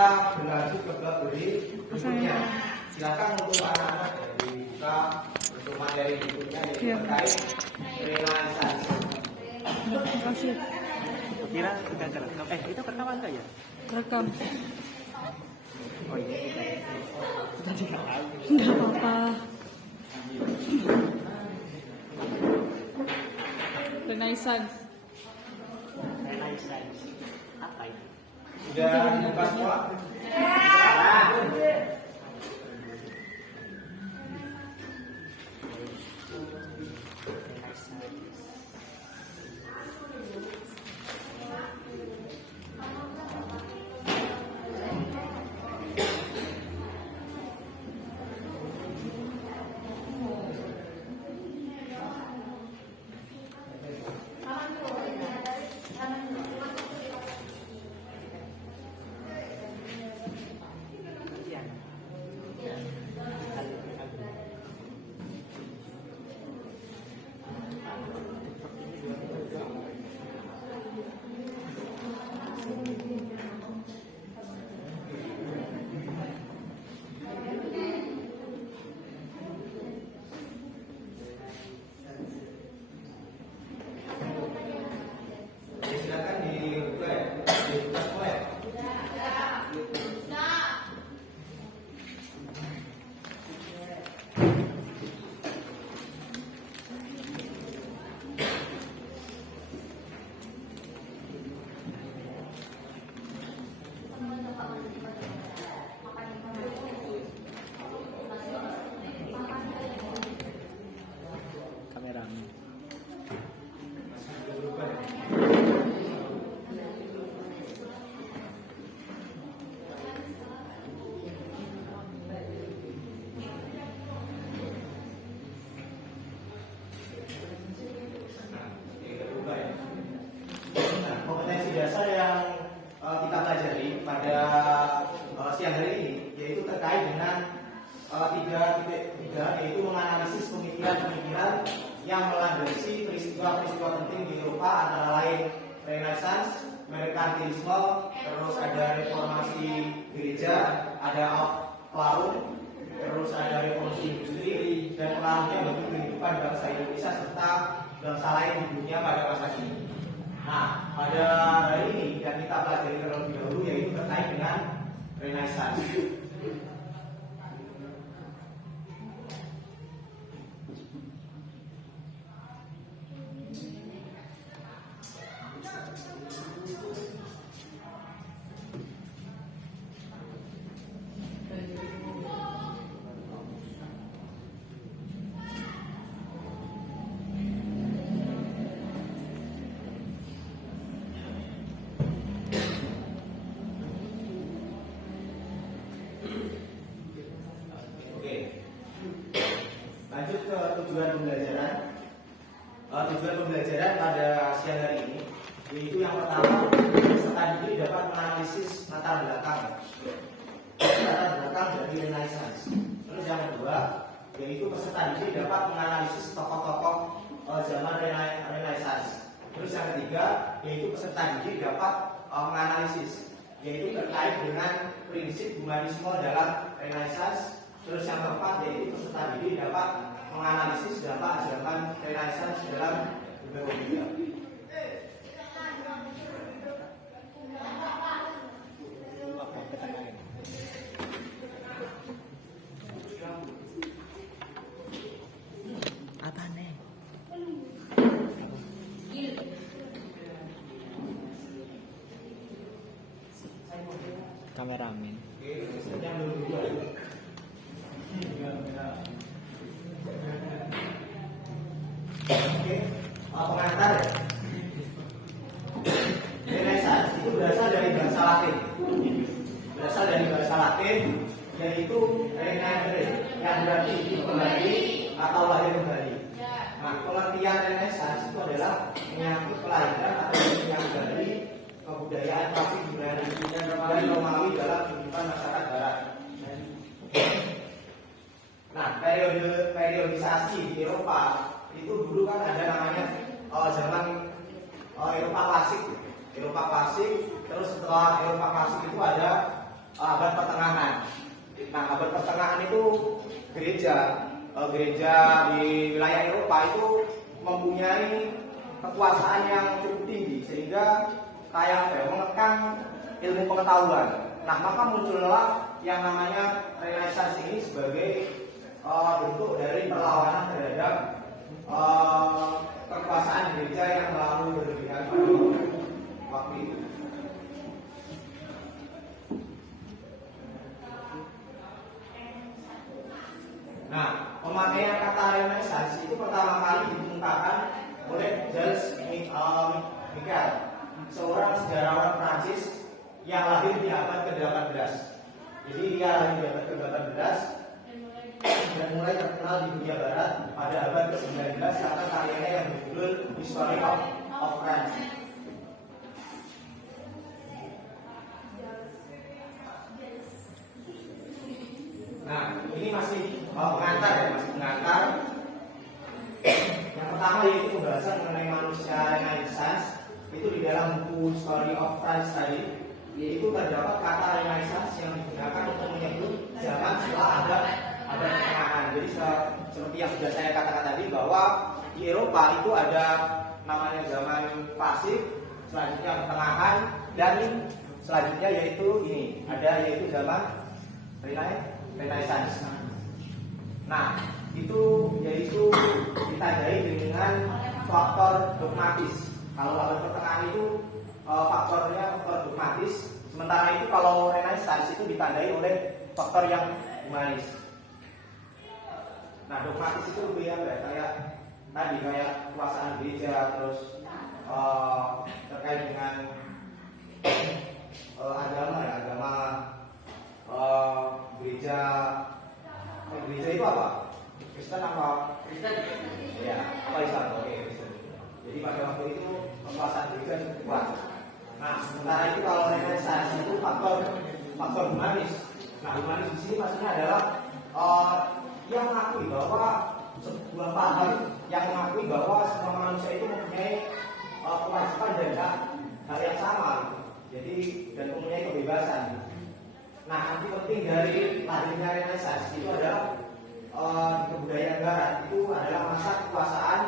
kita berlanjut ke bab berikutnya. Silakan untuk anak-anak dibuka untuk materi berikutnya yaitu terkait renaissance. Terima kasih. Kira udah kerekam. Itu rekaman enggak ya? Rekam. Oh iya. Sudah dikalah. Enggak apa-apa. Renaissance. Renaissance. Apa itu? Sudah dibuka semua? Dasar yang kita pelajari pada siang hari ini yaitu terkait dengan 3.3 yaitu menganalisis pemikiran-pemikiran yang melandasi peristiwa-peristiwa penting di Eropa antara lain Renaissance, Merkantilisme, terus ada reformasi gereja, ada Aufklärung, terus ada revolusi industri dan pengaruhnya bagi kehidupan bangsa Indonesia serta bangsa lain di dunia pada masa kini. Nah, pada hari ini yang kita pelajari terlebih dahulu yaitu terkait dengan Renaissance. Lanjut ke tujuan pembelajaran. Tujuan pembelajaran pada siang hari ini yaitu yang pertama, peserta didik dapat menganalisis latar belakang dari Renaissance. Terus yang kedua, yaitu peserta didik dapat menganalisis tokoh-tokoh zaman Renaissance. Terus yang ketiga, yaitu peserta didik dapat menganalisis yaitu terkait dengan prinsip humanisme dalam Renaissance. Terus yang keempat, yaitu peserta didik dapat menganalisis dampak zaman Renaissance dalam berbagai bidang. Apa nih? Kameramen. Yang kedua. Oke, pengantar ya. Renaissance itu berasal dari bahasa Latin, yaitu renascere, yang berarti kembali atau lahir kembali. Nah, pengertian Renaissance itu adalah menyangkut kelahiran atau yang dari kebudayaan klasik Yunani dan Romawi dalam kehidupan masyarakat Barat. Nah, periodisasi di Eropa itu dulu kan ada namanya zaman Eropa klasik. Terus setelah Eropa klasik itu ada abad pertengahan. Nah, abad pertengahan itu gereja di wilayah Eropa itu mempunyai kekuasaan yang cukup tinggi sehingga mengekang ilmu pengetahuan. Nah, maka muncullah yang namanya Renaissance ini sebagai bentuk dari perlawanan terhadap kekuasaan gereja yang terlalu berlebihan pada waktu itu. Nah, pemakaian kata Renaissance itu pertama kali dikemukakan oleh Charles Michel, seorang sejarawan Prancis yang lahir di abad ke-18. Jadi dia lahir di abad ke-18 dan mulai terkenal di dunia barat pada abad ke-19 karena karyanya yang berjudul History of France. Nah, ini masih pengantar. Yang pertama yaitu pembahasan mengenai manusia Renaissance itu di dalam buku History of France tadi, yaitu terdapat kata Renaissance yang digunakan untuk menyebut zaman setelah abad pertengahan. Jadi seperti yang sudah saya katakan tadi bahwa di Eropa itu ada namanya zaman klasik, selanjutnya pertengahan, dan selanjutnya yaitu zaman Renaissance. Nah, itu ditandai dengan faktor dogmatis. Kalau abad pertengahan itu faktor dogmatis, sementara itu kalau Renaissance itu ditandai oleh faktor yang humanis. Nah, dogmatis itu lebih kayak kekuasaan gereja, terus terkait dengan agama gereja itu apa? Kristen apa? Kristen. Ya, apa Islam? Oke, Kristen. Jadi pada waktu itu kekuasaan gereja cukup kuat. Nah, sementara itu kalau Renaissance itu faktor humanis. Nah, humanis di sini maksudnya adalah yang mengakui bahwa sebuah paham yang mengakui bahwa semua manusia itu mempunyai kewajiban dan hal yang sama. Jadi dan mempunyai kebebasan. Nah, arti penting dari lahirnya Renaissance itu adalah di kebudayaan Barat itu adalah masa kekuasaan,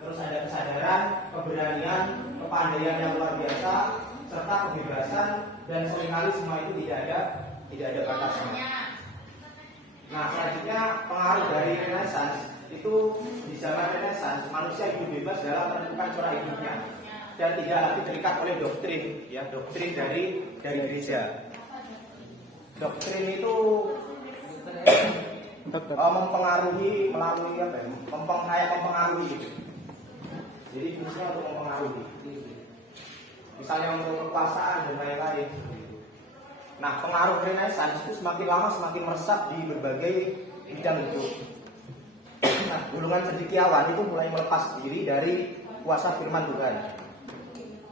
terus ada kesadaran, keberanian, kepandaian yang luar biasa, serta kebebasan, dan seringkali semua itu tidak ada batasnya. Nah, selanjutnya pengaruh dari Renaissance itu di zaman Renaissance manusia hidup bebas dalam menentukan cara hidupnya dan tidak lagi terikat oleh doktrin dari gereja. Doktrin itu mempengaruhi melalui mempengaruhi gitu. Jadi fungsinya untuk mempengaruhi. Misalnya untuk kekuasaan dan lain-lain. Nah, pengaruh Renaissance itu semakin lama semakin meresap di berbagai bidang hidup. Nah, golongan cendekiawan itu mulai melepas diri dari kuasa firman Tuhan.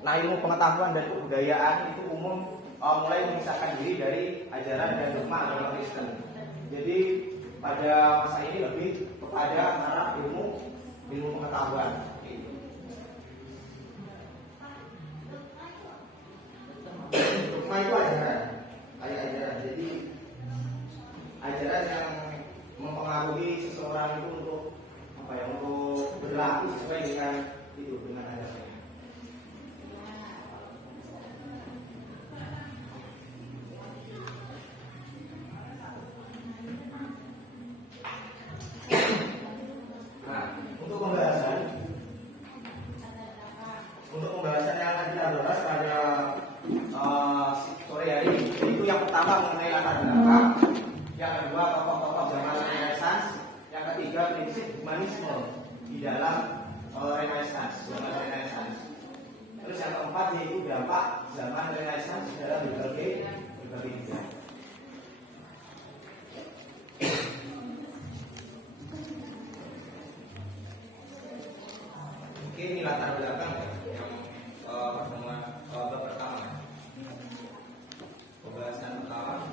Nah, ilmu pengetahuan dan kebudayaan itu umum mulai memisahkan diri dari ajaran dan dogma agama Kristen. Jadi pada masa ini lebih kepada arah ilmu pengetahuan. Dogma itu ajaran. Jadi ajaran yang mempengaruhi seseorang itu untuk berlaku sesuai dengan ajarannya. Nah, untuk pembahasan yang akan kita bahas pada sore hari ini, itu yang pertama mengenai latar belakang, yang kedua tokoh-tokoh zaman Renaissance, yang ketiga prinsip humanisme di dalam zaman Renaissance. Terus yang keempat yaitu dampak zaman Renaissance dalam berbagai bidang. Oke, ini latar belakang yang pertemuan pertama. Pembahasan pertama.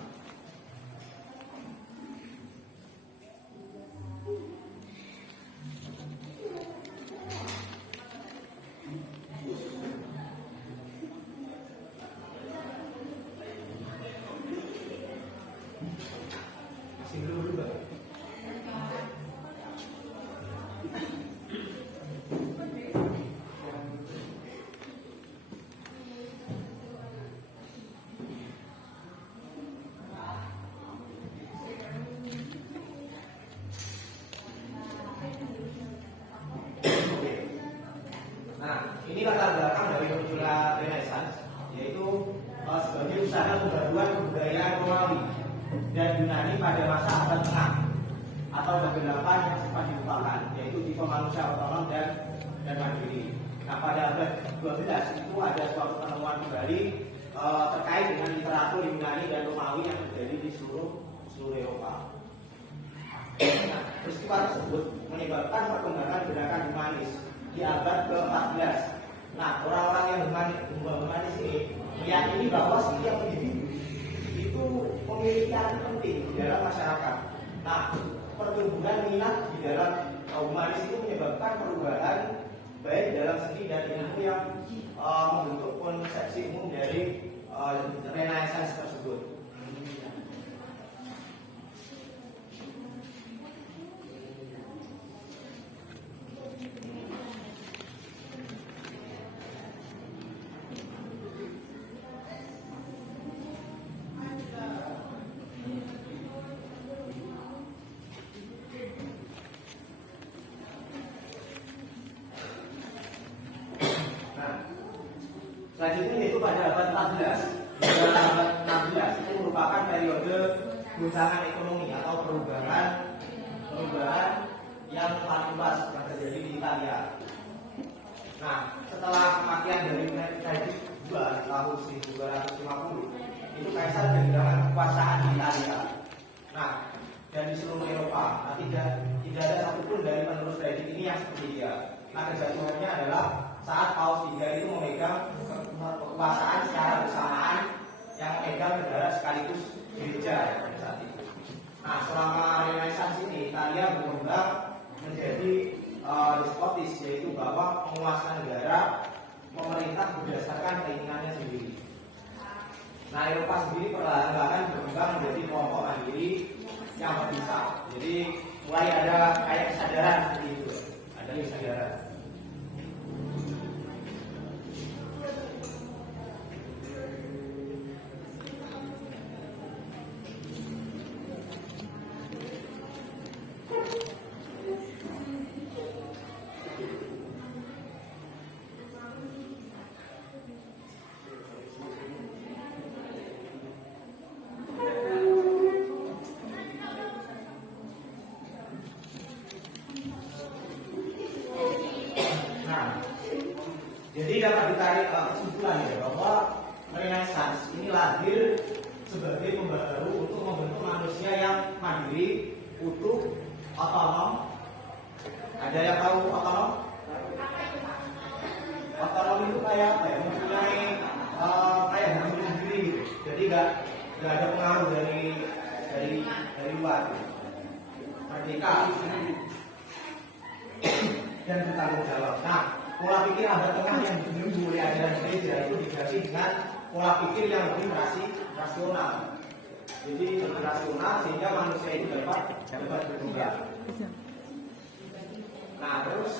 sebagai usaha pembaruan kebudayaan Romawi dan Yunani pada masa abad tengah atau kegelapan yang sempat dilupakan, yaitu tipe manusia otonom dan mandiri. Nah, pada abad 12 itu ada suatu penemuan kembali terkait dengan literatur Yunani dan Romawi yang terjadi di seluruh Eropa. Nah, peristiwa tersebut menyebabkan perkembangan gerakan humanis di abad ke-14. Nah, orang-orang yang humanis ini meyakini bahwa setiap individu itu memiliki arti penting di dalam masyarakat. Nah, pertumbuhan minat di dalam humanis itu menyebabkan perubahan baik dalam seni dan ilmu yang membentuk konsepsi umum dari Renaissance tersebut. Selanjutnya yaitu pada abad 14 hingga abad 16 itu merupakan periode guncangan ekonomi atau perubahan yang paling luas yang terjadi di Italia. Nah, setelah kematian dari Medici II tahun 1250 itu kaisar kehilangan kekuasaan di Italia. Nah, dan di seluruh Eropa, nah, tidak ada satupun dari penerus dari ini yang seperti dia. Nah, kejatuhannya adalah saat Paus III itu memegang kekuasaan secara bersamaan yang memegang negara sekaligus gereja pada saat itu. Nah, selama Renaissance ini Italia berkembang menjadi despotis, yaitu bahwa penguasa negara pemerintah berdasarkan keinginannya sendiri. Nah, Eropa sendiri perlahan-lahan berkembang menjadi kelompok mandiri yang berpisah. Jadi mulai ada kayak kesadaran seperti itu, ada kesadaran. Jadi dapat ditarik kesimpulan ya bahwa Renaissance ini lahir sebagai pembaharu untuk membentuk manusia yang mandiri, utuh, otonom. Ada yang tahu otonom? Otonom itu kayak apa ya? Mempunyai kayak hidup sendiri. Jadi nggak ada pengaruh dari luar. Merdeka dan bertanggung jawab. Nah, pola pikir abad tengah yang dibelenggu oleh ajaran gereja itu diganti dengan pola pikir yang lebih rasional. Jadi lebih rasional sehingga manusia itu dapat berkembang. Nah, terus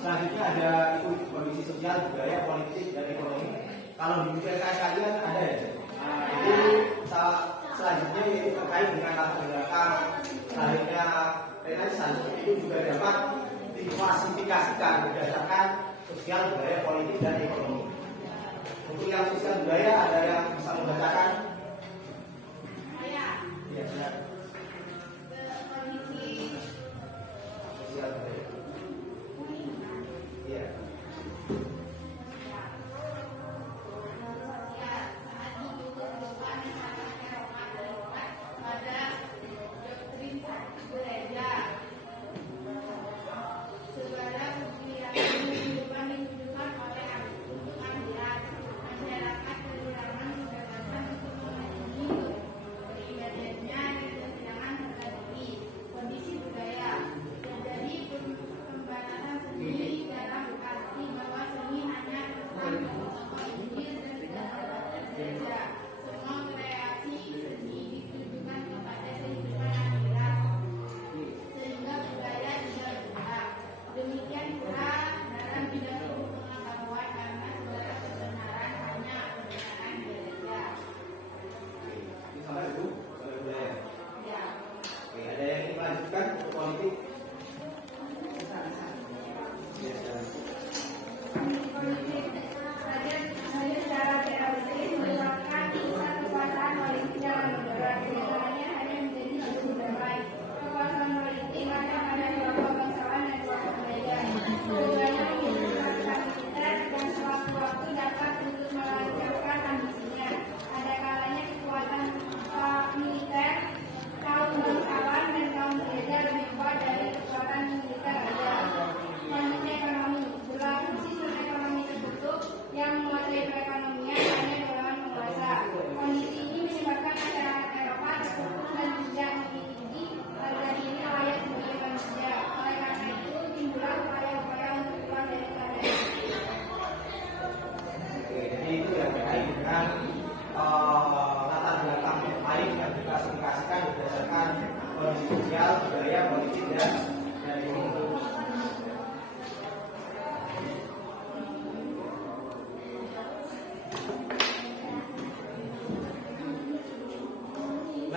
selanjutnya ada itu kondisi sosial, budaya, politik, dan ekonomi. Kalau di buku kalian ada ya. Itu selanjutnya yaitu terkait dengan latar belakang lahirnya Renaissance itu juga dapat diklasifikasikan berdasarkan sosial, budaya, politik, dan ekonomi. Untuk yang sosial budaya ada yang bisa membacakan? Iya, benar. Sosial budaya. Iya.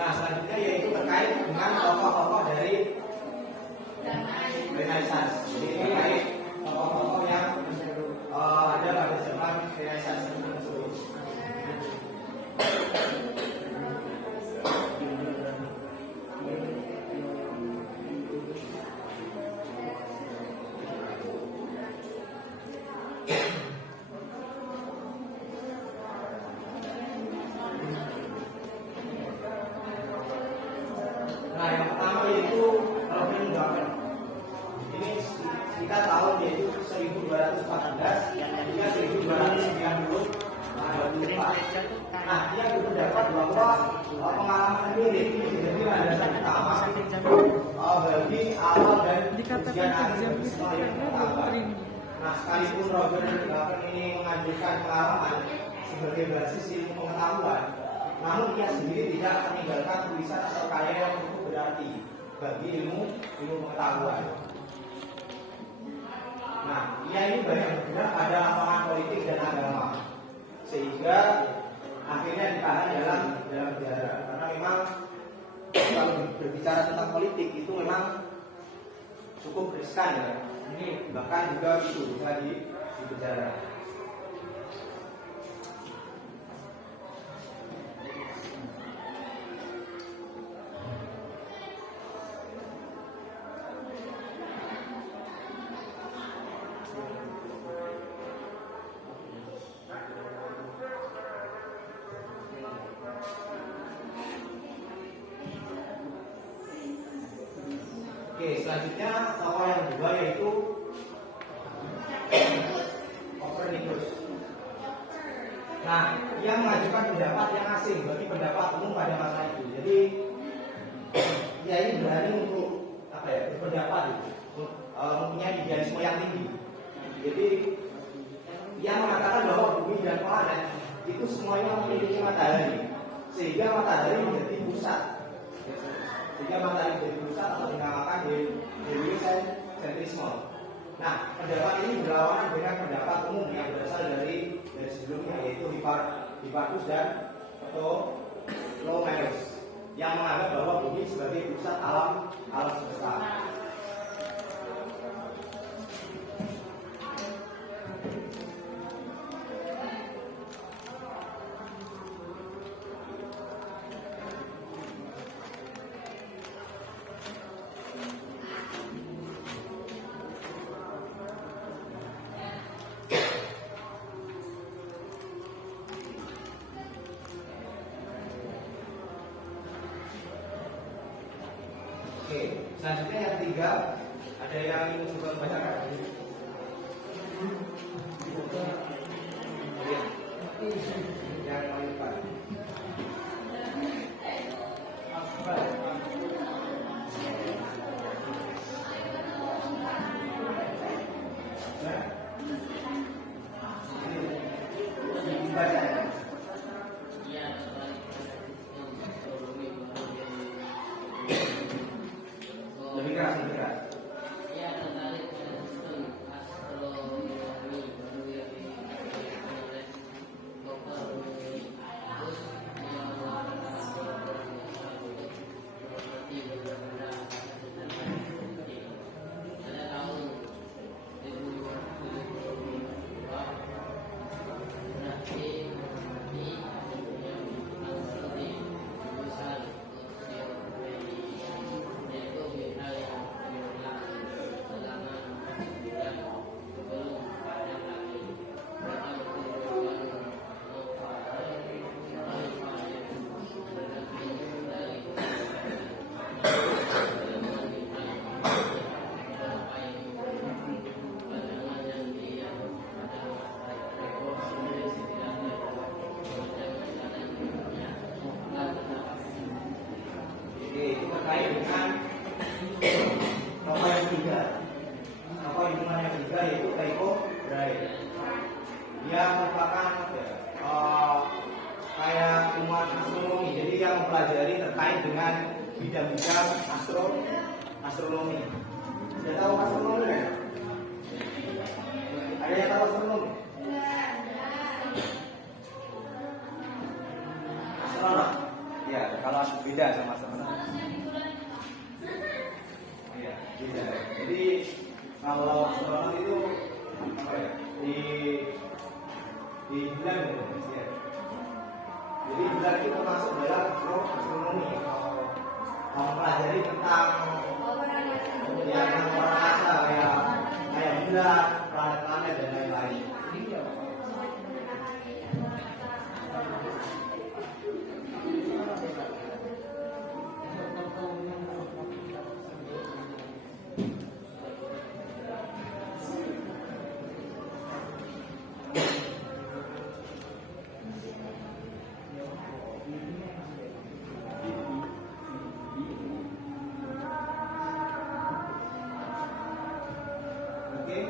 Nah, selanjutnya yaitu terkait dengan tokoh-tokoh dari Renaissance. Jadi terkait tokoh-tokoh yang ada pada zaman Renaissance tersebut. Nah, yang pertama yaitu Robin Garden. Ini kita tahu yaitu 1214 hingga 1290. Nah, dia berpendapat bahwa pengalaman sendiri ini menjadi landasan utama bagi awal dan ujian akhir Islam yang pertama. Nah, sekalipun Robin Garden ini mengajukan pengalaman sebagai basis ilmu pengetahuan, namun ia sendiri tidak meninggalkan tulisan atau karya yang cukup berarti bagi ilmu pengetahuan. Nah, ia ini banyak bergerak pada lapangan politik dan agama, sehingga akhirnya ditahan dalam penjara. Karena memang kalau berbicara tentang politik itu memang cukup riskan ya. Ini bahkan juga itu bisa di penjara. Oke, selanjutnya tokoh yang kedua yaitu Copernicus. Nah, ia mengajukan pendapat yang asing bagi pendapat umum pada masa itu. Jadi, ia ini berani untuk berpendapat mempunyai idealisme yang tinggi. Jadi, ia mengatakan bahwa bumi dan planet itu semuanya memiliki matahari, sehingga matahari menjadi pusat. Atau dinamakan heliocentrisme. Nah, pendapat ini berlawanan dengan pendapat umum yang berasal dari sebelumnya, yaitu Hipparchus dan Ptolemaios yang menganggap bahwa bumi sebagai pusat alam semesta. Oke, selanjutnya yang ketiga, ada yang ingin coba membacakan? Yang paling depan. Lebih keras. Terkait dengan tokoh yang ketiga. Tokoh ilmuwan yang ketiga yaitu Tycho Brahe. Dia merupakan kayak ilmuwan astronomi. Jadi dia mempelajari terkait dengan bidang-bidang astronomi. Sudah tahu astronomi kan? Ada yang tahu astronomi? Astronom. Ya, kalau beda sama astronomi. Iya, beda. Jadi kalau astronomi itu apa ya? Di bulan ya. Jadi bulan itu termasuk dalam astronomi. Kalau mempelajari tentang ya tentang angkasa kayak bulan, planet-planet dan lain-lain. Oke.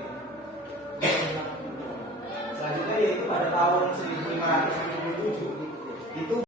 Selanjutnya yaitu pada tahun 1577 itu